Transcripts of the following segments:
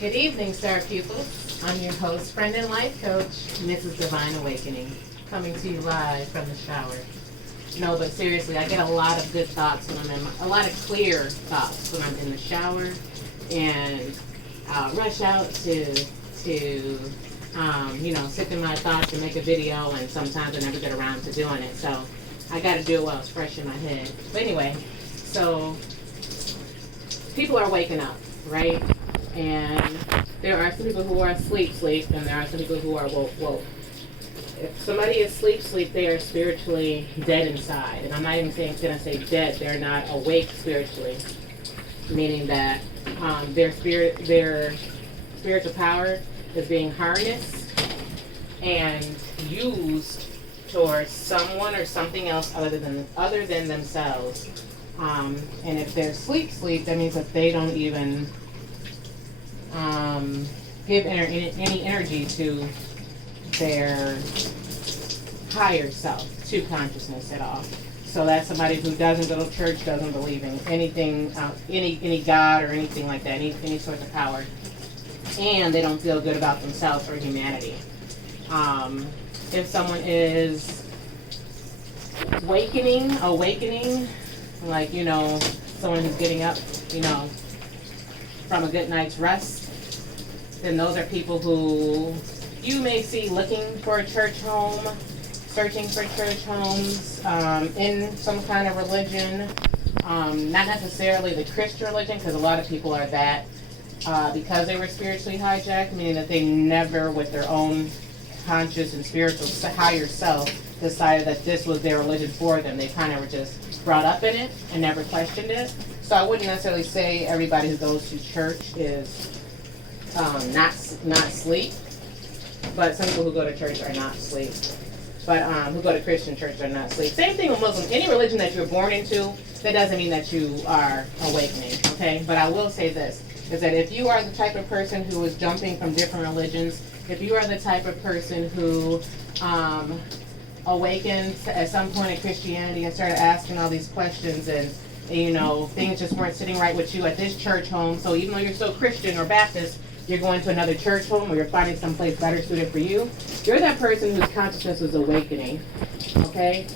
Good evening, Star Pupils. I'm your host, friend, and life coach, Mrs.Divine Awakening, coming to you live from the shower. No, but seriously, I get a lot of good thoughts when I'm in a lot of clear thoughts when I'm in the shower, and I'll rush out to sit in my thoughts and make a video, and sometimes I never get around to doing it. So I got to do it while it's fresh in my head. But anyway, so people are waking up, right? And there are some people who are asleep, and there are some people who are woke. If somebody is sleep, they are spiritually dead inside. And I'm not even going to say dead. They're not awake spiritually, meaning that their spiritual power is being harnessed and used towards someone or something else other than themselves. And if they're sleep, that means that they don't even give any energy to their higher self, to consciousness at all. So that's somebody who doesn't go to church, doesn't believe in anything, any God or anything like that, any sort of power, and they don't feel good about themselves or humanity. If someone is awakening, like, someone who's getting up, from a good night's rest, then those are people who you may see looking for a church home, searching for church homes, in some kind of religion, not necessarily the Christian religion, because a lot of people are that, because they were spiritually hijacked, meaning that they never, with their own conscious and spiritual higher self, decided that this was their religion for them. They kind of were just brought up in it and never questioned it. So I wouldn't necessarily say everybody who goes to church is not asleep, but some people who go to church are not asleep. But who go to Christian church are not asleep. Same thing with Muslims. Any religion that you're born into, that doesn't mean that you are awakening, okay? But I will say this, is that if you are the type of person who is jumping from different religions, if you are the type of person who awakened at some point in Christianity and started asking all these questions, and things just weren't sitting right with you at this church home, so even though you're still Christian or Baptist, you're going to another church home or you're finding someplace better suited for you, you're that person whose consciousness is awakening, okay?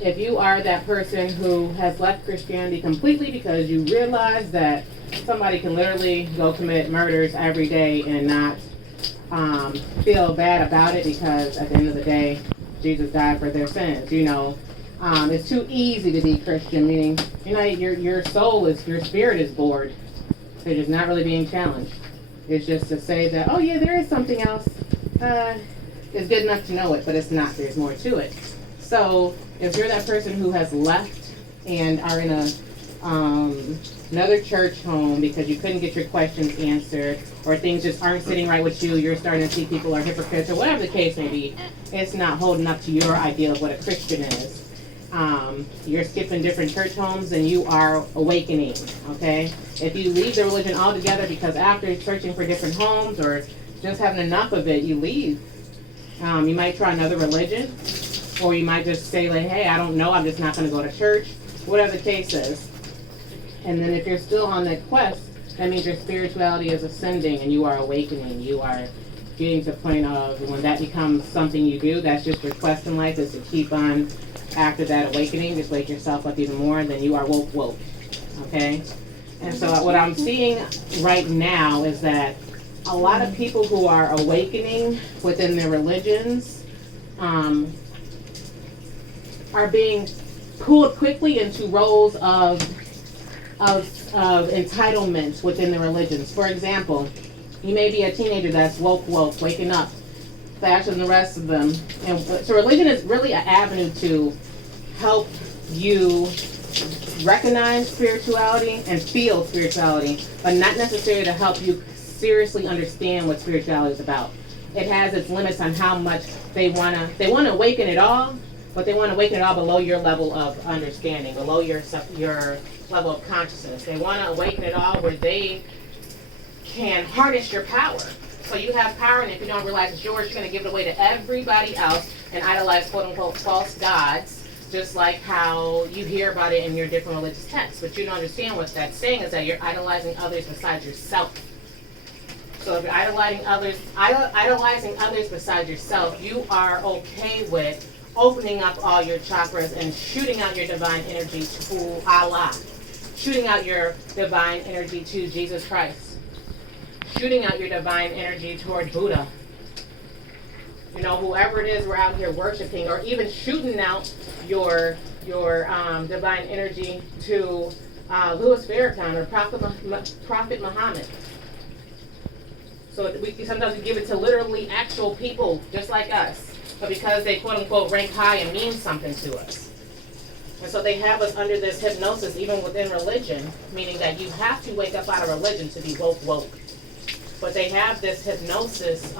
If you are that person who has left Christianity completely because you realize that somebody can literally go commit murders every day and not feel bad about it, because at the end of the day, Jesus died for their sins, it's too easy to be Christian, meaning, your soul your spirit is bored. They're just not really being challenged. It's just to say that, oh yeah, there is something else. It's good enough to know it, but it's not. There's more to it. So if you're that person who has left and are in another church home because you couldn't get your questions answered, or things just aren't sitting right with you, you're starting to see people are hypocrites, or whatever the case may be, it's not holding up to your idea of what a Christian is. You're skipping different church homes, and you are awakening, okay? If you leave the religion altogether because after searching for different homes or just having enough of it, you leave. You might try another religion, or you might just say, like, hey, I don't know, I'm just not going to go to church, whatever the case is. And then if you're still on that quest, that means your spirituality is ascending and you are awakening. You are getting to the point of when that becomes something you do, that's just your quest in life, is to keep on after that awakening, just wake yourself up even more, and then you are woke, okay? And so what I'm seeing right now is that a lot of people who are awakening within their religions are being pulled quickly into roles of entitlements within the religions. For example, you may be a teenager that's woke, waking up faster than the rest of them. And so religion is really an avenue to help you recognize spirituality and feel spirituality, but not necessarily to help you seriously understand what spirituality is about. It has its limits on how much they want to awaken it all, but they want to awaken it all below your level of understanding, below your level of consciousness. They want to awaken it all where they can harness your power. So you have power, and if you don't realize it's yours, you're going to give it away to everybody else and idolize quote-unquote false gods, just like how you hear about it in your different religious texts. But you don't understand what that's saying is that you're idolizing others besides yourself. So if you're idolizing others besides yourself, you are okay with opening up all your chakras and shooting out your divine energy to Allah, shooting out your divine energy to Jesus Christ, shooting out your divine energy toward Buddha. You know, whoever it is we're out here worshiping, or even shooting out your divine energy to Louis Farrakhan or Prophet Muhammad. So sometimes we give it to literally actual people just like us, but because they quote unquote rank high and mean something to us. And so they have us under this hypnosis even within religion, meaning that you have to wake up out of religion to be woke. But they have this hypnosis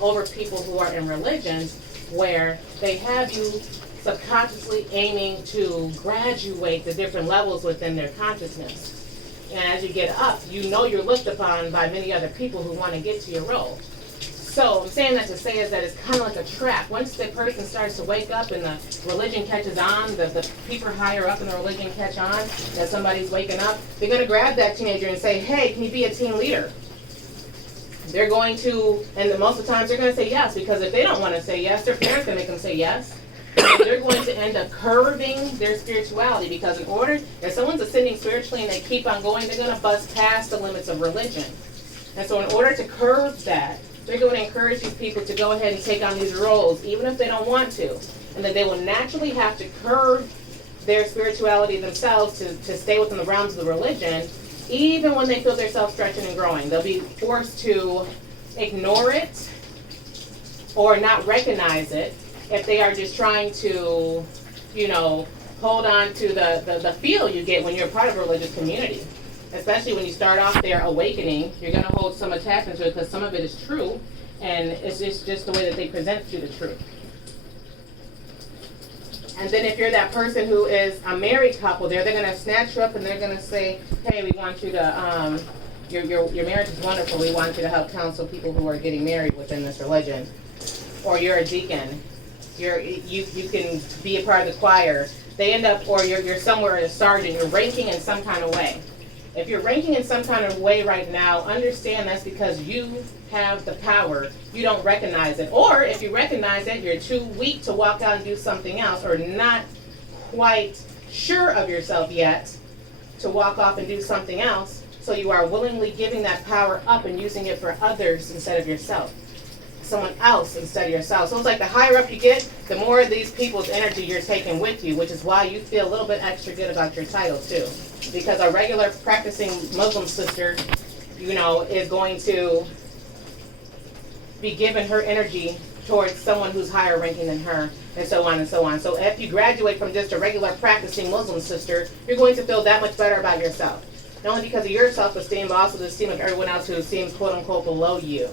over people who are in religion, where they have you subconsciously aiming to graduate the different levels within their consciousness. And as you get up, you know you're looked upon by many other people who want to get to your role. So I'm saying that to say is that it's kind of like a trap. Once the person starts to wake up and the religion catches on, the people higher up in the religion catch on, that somebody's waking up, they're going to grab that teenager and say, hey, can you be a team leader? They're going to, and most of the times they're going to say yes, because if they don't want to say yes, their parents can make them say yes. So they're going to end up curbing their spirituality, because in order, if someone's ascending spiritually and they keep on going, they're going to bust past the limits of religion. And so in order to curb that, they're going to encourage these people to go ahead and take on these roles, even if they don't want to. And then they will naturally have to curb their spirituality themselves to stay within the realms of the religion, even when they feel themselves stretching and growing. They'll be forced to ignore it or not recognize it if they are just trying to, hold on to the feel you get when you're a part of a religious community. Especially when you start off their awakening, you're going to hold some attachment to it because some of it is true, and it's just the way that they present you the truth. And then if you're that person who is a married couple, they're going to snatch you up and they're going to say, hey, we want you to, your marriage is wonderful, we want you to help counsel people who are getting married within this religion. Or you're a deacon, you can be a part of the choir. They end up, or you're somewhere as a sergeant, you're ranking in some kind of way. If you're ranking in some kind of way right now, understand that's because you have the power. You don't recognize it. Or if you recognize it, you're too weak to walk out and do something else, or not quite sure of yourself yet to walk off and do something else. So you are willingly giving that power up and using it for others instead of yourself. Someone else instead of yourself. So it's like the higher up you get, the more of these people's energy you're taking with you, which is why you feel a little bit extra good about your title too. Because a regular practicing Muslim sister, is going to be giving her energy towards someone who's higher ranking than her, and so on and so on. So if you graduate from just a regular practicing Muslim sister, you're going to feel that much better about yourself. Not only because of your self-esteem, but also the esteem of everyone else who seems quote-unquote below you.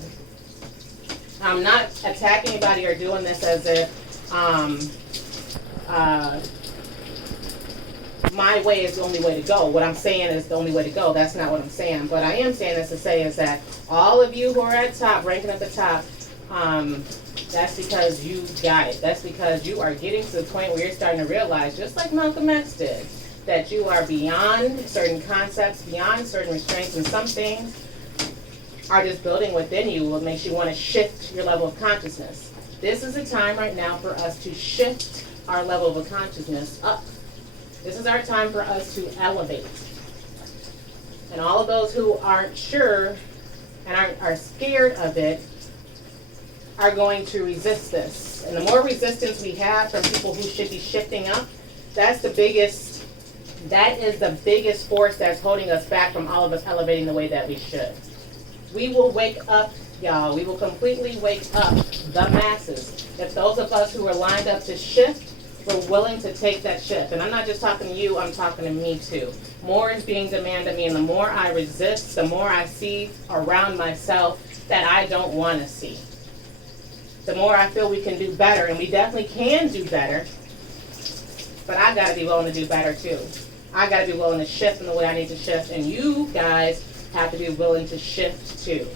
I'm not attacking anybody or doing this as if my way is the only way to go. What I'm saying is the only way to go. That's not what I'm saying. But I am saying this to say is that all of you who are at top, ranking at the top, that's because you got it. That's because you are getting to the point where you're starting to realize, just like Malcolm X did, that you are beyond certain concepts, beyond certain restraints, and some things are just building within you what makes you want to shift your level of consciousness. This is the time right now for us to shift our level of consciousness up. This is our time for us to elevate. And all of those who aren't sure and are scared of it are going to resist this. And the more resistance we have from people who should be shifting up, that is the biggest force that's holding us back from all of us elevating the way that we should. We will wake up, y'all. We will completely wake up the masses. If those of us who are lined up to shift, we're willing to take that shift. And I'm not just talking to you, I'm talking to me too. More is being demanded of me, and the more I resist, the more I see around myself that I don't want to see. The more I feel we can do better, and we definitely can do better, but I got to be willing to do better too. I got to be willing to shift in the way I need to shift, and you guys have to be willing to shift too.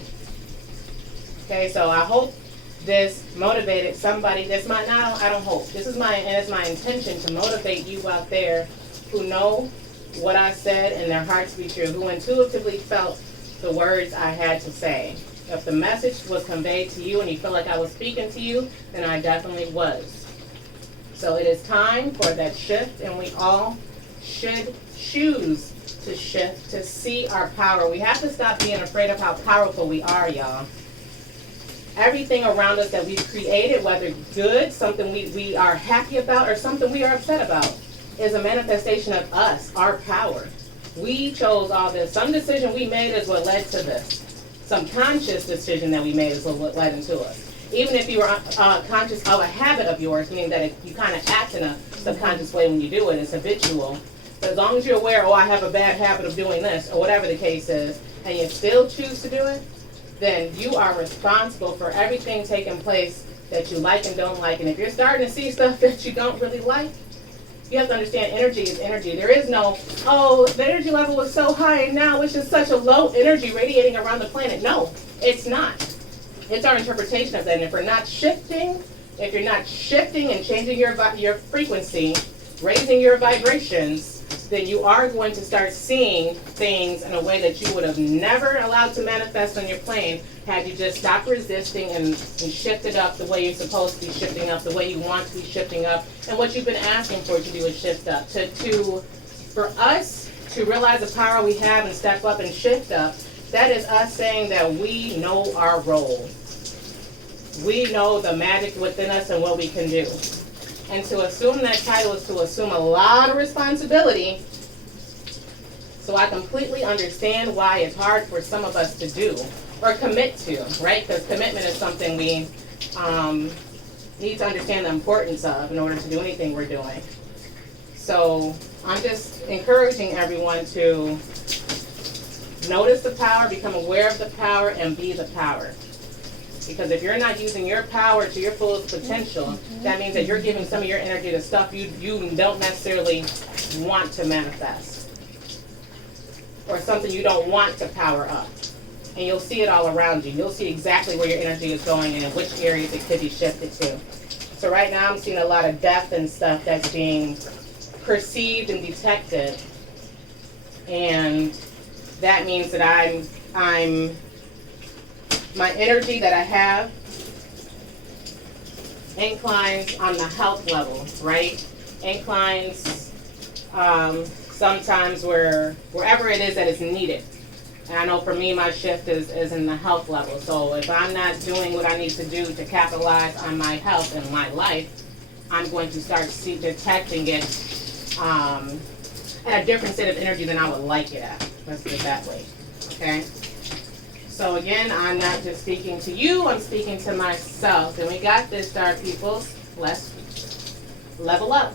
Okay, so I hope this motivated somebody. This might not, I don't hope. It's my intention to motivate you out there who know what I said and their hearts be true, who intuitively felt the words I had to say. If the message was conveyed to you and you feel like I was speaking to you, then I definitely was. So it is time for that shift, and we all should choose to shift to see our power. We have to stop being afraid of how powerful we are, y'all. Everything around us that we've created, whether good, something we are happy about, or something we are upset about, is a manifestation of us, our power. We chose all this. Some decision we made is what led to this. Some conscious decision that we made is what led into us. Even if you were conscious of a habit of yours, meaning that you kind of act in a subconscious way when you do it, it's habitual. But as long as you're aware, oh, I have a bad habit of doing this, or whatever the case is, and you still choose to do it, then you are responsible for everything taking place that you like and don't like. And if you're starting to see stuff that you don't really like, you have to understand energy is energy. There is no, oh, the energy level was so high and now it's just such a low energy radiating around the planet. No, it's not. It's our interpretation of that. And if you're not shifting and changing your frequency, raising your vibrations, then you are going to start seeing things in a way that you would have never allowed to manifest on your plane had you just stopped resisting and shifted up the way you're supposed to be shifting up, the way you want to be shifting up, and what you've been asking for to do is shift up. For us to realize the power we have and step up and shift up, that is us saying that we know our role. We know the magic within us and what we can do. And to assume that title is to assume a lot of responsibility. So I completely understand why it's hard for some of us to do or commit to, right? Because commitment is something we need to understand the importance of in order to do anything we're doing. So I'm just encouraging everyone to notice the power, become aware of the power, and be the power. Because if you're not using your power to your fullest potential, that means that you're giving some of your energy to stuff you don't necessarily want to manifest. Or something you don't want to power up. And you'll see it all around you. You'll see exactly where your energy is going and in which areas it could be shifted to. So right now I'm seeing a lot of death and stuff that's being perceived and detected. And that means that I'm my energy that I have inclines on the health level, right? Inclines sometimes wherever it is that is needed. And I know for me, my shift is in the health level. So if I'm not doing what I need to do to capitalize on my health and my life, I'm going to start detecting it at a different state of energy than I would like it at. Let's put it that way, okay? So again, I'm not just speaking to you, I'm speaking to myself. And we got this, Star Peoples. Let's level up.